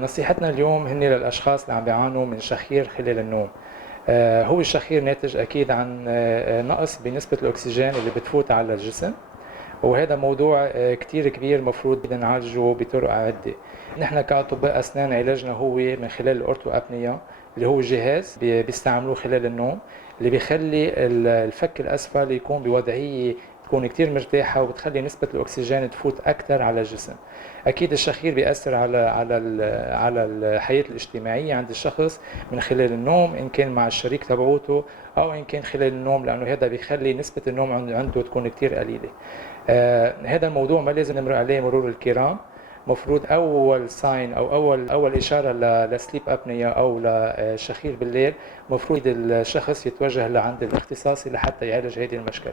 نصيحتنا اليوم هن للأشخاص اللي عم بيعانوا من شخير خلال النوم. هو الشخير ناتج أكيد عن نقص بنسبة الأكسجين اللي بتفوت على الجسم، وهذا موضوع كتير كبير مفروض بدنا نعالجه بطرق عدة. نحن كأطباء أسنان علاجنا هو من خلال الأورتو أبنيا، اللي هو جهاز بيستعملوه خلال النوم، اللي بيخلي الفك الأسفل يكون بوضعية تكون كتير مرتاحة، وبتخلي نسبة الأكسجين تفوت أكثر على الجسم. أكيد الشخير بيأثر على الحياة الاجتماعية عند الشخص من خلال النوم، إن كان مع الشريك تبعوته أو إن كان خلال النوم، لأنه هذا بيخلي نسبة النوم عنده تكون كتير قليلة. هذا الموضوع ما لازم نمر عليه مرور الكرام. مفروض اول ساين او اول اشاره لسليب ابنيا او لشخير بالليل، مفروض الشخص يتوجه لعند الاختصاصي لحتى يعالج هذه المشكله.